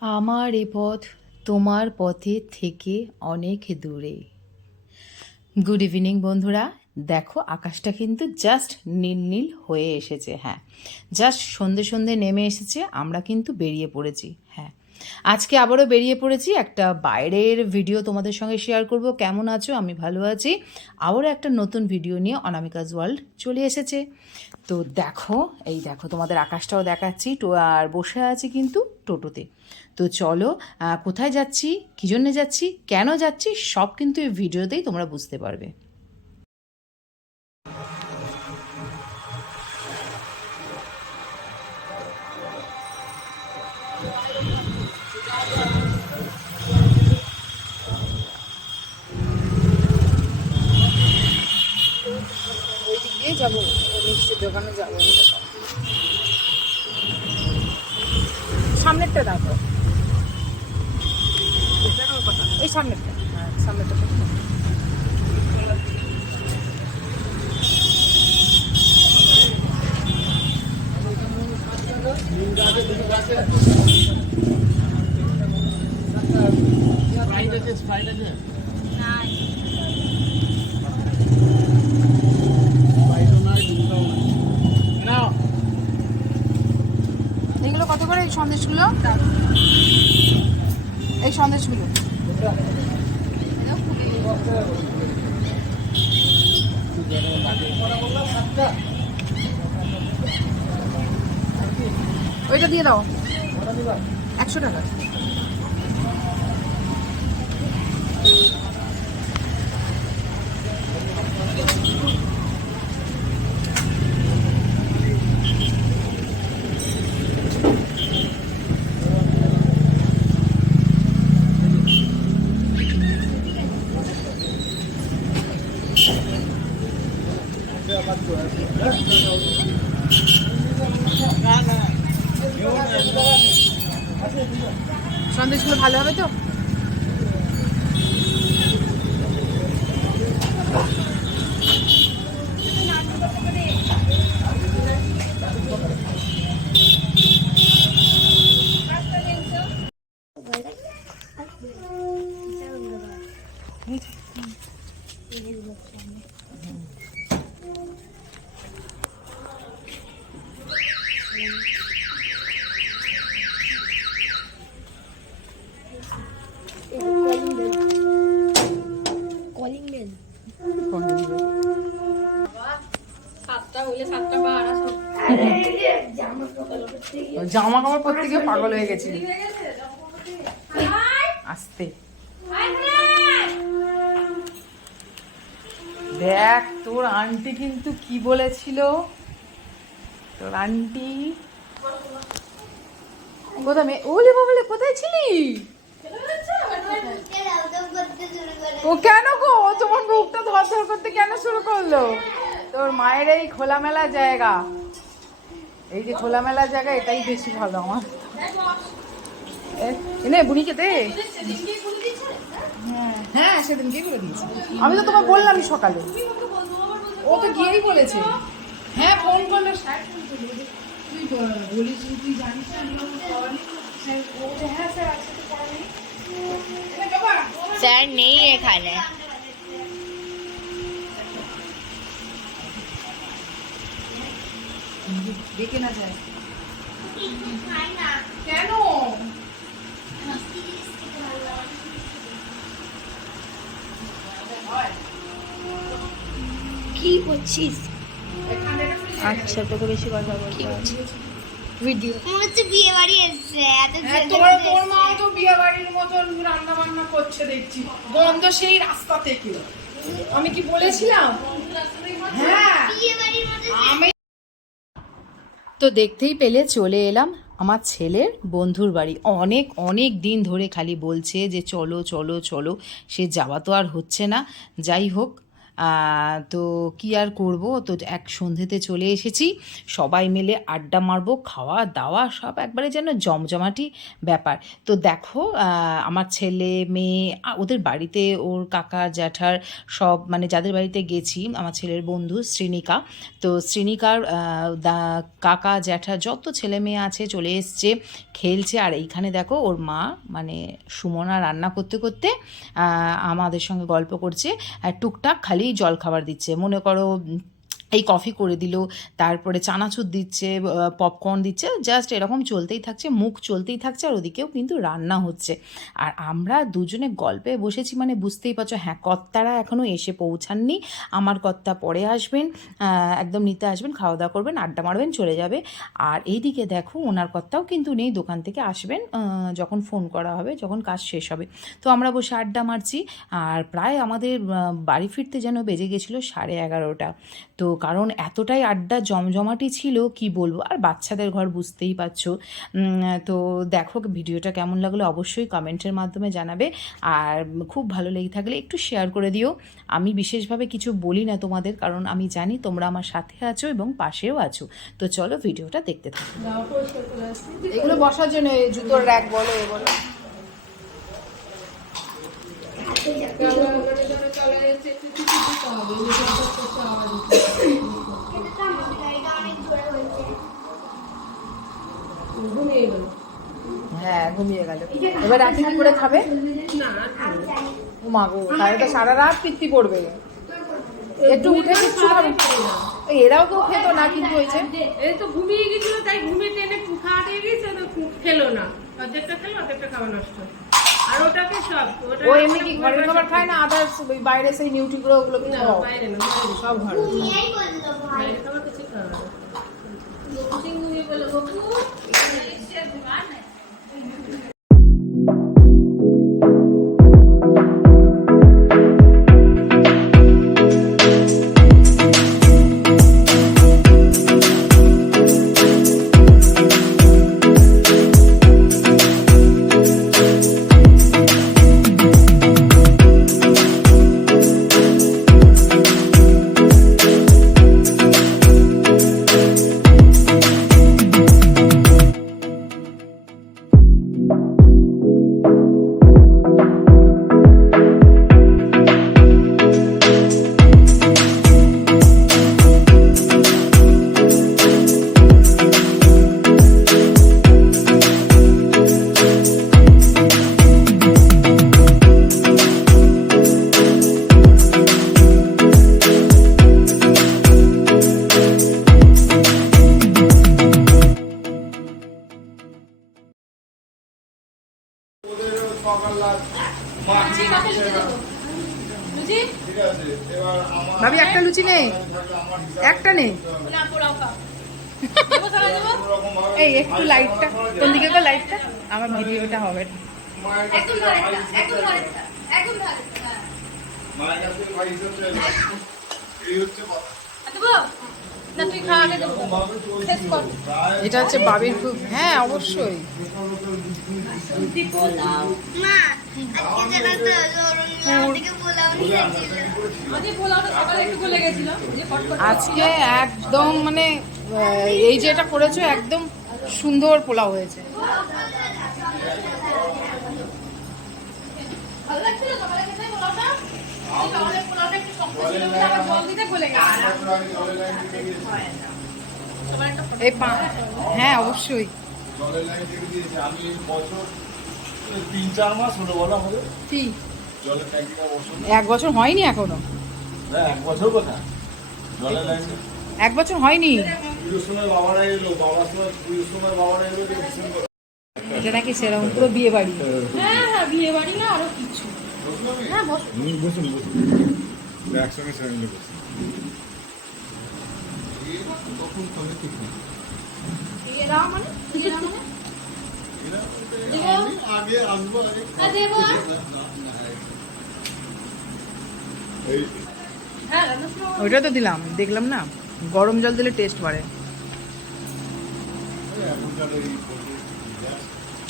আমার এ পথ তোমার পথে থেকে অনেক দূরে। গুড ইভিনিং বন্ধুরা। দেখো, আকাশটা কিন্তু জাস্ট নীল নীল হয়ে এসেছে হ্যাঁ। জাস্ট সন্ধে সন্ধে নেমে এসেছে, আমরা কিন্তু বেরিয়ে পড়েছি হ্যাঁ। আজকে আবারও বেরিয়ে পড়েছি, একটা বাইরের ভিডিও তোমাদের সঙ্গে শেয়ার করব। কেমন আছো? আমি ভালো আছি। আবারও একটা নতুন ভিডিও নিয়ে অনামিকাজ ওয়ার্ল্ড চলে এসেছে। তো দেখো, এই দেখো, তোমাদের আকাশটাও দেখাচ্ছি, টো, আর বসে আছি কিন্তু টোটোতে। তো চলো কোথায় যাচ্ছি, কী জন্যে যাচ্ছি, কেন যাচ্ছি, সব কিন্তু এই ভিডিওতেই তোমরা বুঝতে পারবে। দিয়ে যাব মিষ্টির দোকানে যাব সামনেরটা দেখো। এই সামনেরটা। হ্যাঁ সামনেরটা করতে হবে। এগুলো কত করে এই সন্দেশগুলো? এই সন্দেশগুলো। ওইটা দিয়ে দাও। একশো টাকা। সন্দেশগুলো ভালো হবে তো? জামা কাপড় পরতে গিয়ে পাগল হয়ে গেছিল। আসতে। দেখ তোর আন্টি কিন্তু কি বলেছিল? তোর আন্টি? কোথায় মে- ওলে বাবলে কোথায় ছিলি? ও কেন গো? তোমার বুকটা ধর ধর করতে কেন শুরু করল? তোর মায়ের এই খোলামেলা জায়গা। এই যে খোলামেলা জায়গা এটাই বেশি ভালো আমার। এনে বুনিকে দে। হ্যাঁ, হ্যাঁ সেদিনকে করে দিয়েছি। আমি তো তোমায় বললাম সকালে। ও তো গিয়েই বলেছে। হ্যাঁ ফোন করল। স্যার ফোন করল তুই বলিস তুই জানিস না আমি ওকে পড়ালি তো? স্যার ও বলছে, হ্যাঁ স্যার নেই এখানে। ডেকে না যায়। কেন? কি করছিস? আচ্ছা তোকে বেশি কথা বলতে ভিডিও মনে হচ্ছে বিয়ে বাড়ি এসছে এত হ্যাঁ তোমার তোর মা তো বিয়ে বাড়ির মতন রান্না বান্না করছে দেখছি। গন্ধ সেই রাস্তা থেকে আমি কি বলেছিলাম? হ্যাঁ। বিয়ে বাড়ির মধ্যে আমি তো দেখতেই পেলে চলে এলাম আমার ছেলের বন্ধুর বাড়ি। অনেক অনেক দিন ধরে খালি বলছে যে, চলো চলো চলো। সে যাওয়া তো আর হচ্ছে না। যাই হোক তো কি আর করব? তো এক সন্ধেতে চলে এসেছি। সবাই মিলে আড্ডা মারবো, খাওয়া দাওয়া সব একবারে যেন জমজমাটি ব্যাপার। তো দেখো আমার ছেলে, মেয়ে ওদের বাড়িতে ওর কাকা, জ্যাঠার সব মানে যাদের বাড়িতে গেছি, আমার ছেলের বন্ধু শ্রীনিকা। তো শ্রীনিকার কাকা, জ্যাঠা যত ছেলে মেয়ে আছে চলে এসছে, খেলছে। আর এইখানে দেখো, ওর মা মানে সুমনা রান্না করতে করতে আমাদের সঙ্গে গল্প করছে। আর টুকটাক খালি জল খাবার দিচ্ছে। মনে করো এই কফি করে দিল, তারপরে চানাচুর দিচ্ছে পপকর্ন দিচ্ছে জাস্ট এরকম চলতেই থাকছে, মুখ চলতেই থাকছে, আর ওদিকেও কিন্তু রান্না হচ্ছে। আর আমরা দুজনে গল্পে বসেছি মানে বুঝতেই পারছ হ্যাঁ কর্তারা এখনও এসে পৌঁছাননি, আমার কর্তা পরে আসবেন একদম নিতে আসবেন, খাওয়া দাওয়া করবেন, আড্ডা মারবেন, চলে যাবে। আর এইদিকে দেখো, ওনার কর্তাও কিন্তু নেই, দোকান থেকে আসবেন যখন ফোন করা হবে, যখন কাজ শেষ হবে। তো আমরা বসে আড্ডা মারছি, আর প্রায় আমাদের বাড়ি ফিরতে যেন বেজে গেছিল সাড়ে এগারোটা। তো কারণ এতটাই আড্ডা জমজমাটি ছিল কি বলব? আর বাচ্চাদের ঘর বুঝতেই পারছ। তো দেখো ভিডিওটা কেমন লাগল অবশ্যই কমেন্টের মাধ্যমে জানাবে। আর খুব ভালো লেগে থাকলে একটু শেয়ার করে দিও। আমি বিশেষভাবে কিছু বলি না তোমাদের কারণ আমি জানি তোমরা আমার সাথে আছো এবং পাশেও আছো। তো চলো ভিডিওটা দেখতে থাকো। এগুলো বসার জন্য জুতোর র্যাক বলো এ বলো। হ্যাঁ ঘুমিয়ে গেল। এবার রাতে কি করে খাবে? ও মা গো তাহলে তো সারা রাত পিত্তি পড়বে একটু উঠে কিচ্ছু খাবে। এরাও কেউ খেতো না কিন্তু হয়েছে এই তো ঘুমিয়ে গেছিল তাই ঘুমিয়ে টেনে খাওয়াতে গেছে তো খেলো না। অর্ধেকটা খেলো অর্ধেকটা খাওয়া নষ্ট আর ওটাকে সব ও এমনি কি ঘরের খাবার খায় না? আদার্স বাইরে সেই নিউট্রিগুলো ওগুলো কি না বাইরে না সব ঘরে। নিয়েই বলল ভাই বাইরে খাবার কিছু খাওয়া না গপু। লুচি নেই একটা নেই এই একটু লাইটটা কোন দিকে গো লাইটটা আমার ভিডিওটা হবে। এটা হচ্ছে বাবির খুব হ্যাঁ অবশ্যই। আজকে একদম মানে এই যে এটা করেছ একদম সুন্দর পোলাও হয়েছে ভালো লাগছিল সকালে খেতে পোলাওটা সকালে পোলাওটা একটু শক্ত ছিল বলে আবার জল দিতে গলে গেছে সবার একটা এই পা হ্যাঁ অবশ্যই জলের লাইন থেকে দিয়েছে আমি এই বছর এই তিন চার মাস হলো বলো আমাদের জলের ট্যাঙ্কিটা বসুন এক বছর হয়নি এখনও? এক বছর কোথায় এক বছর হয়নি? এটা নাকি সেরকম পুরো বিয়ে বাড়ি? হ্যাঁ হ্যাঁ বিয়ে বাড়ি না আরও কিছু। হ্যাঁ বসুন বসুন। একসঙ্গে এরা মানে এরা মানে আগে আসব আগে হ্যাঁ সময় ওইটা তো দিলাম দেখলাম না। গরম জল দিলে টেস্ট বাড়ে।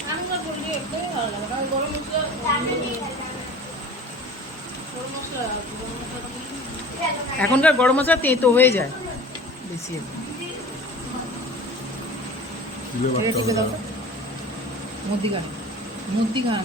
আমি গরম এখনকার গরম মশলা তেঁতো হয়ে যায়। বেশি। মুদি খান মুদি মধ্যিখান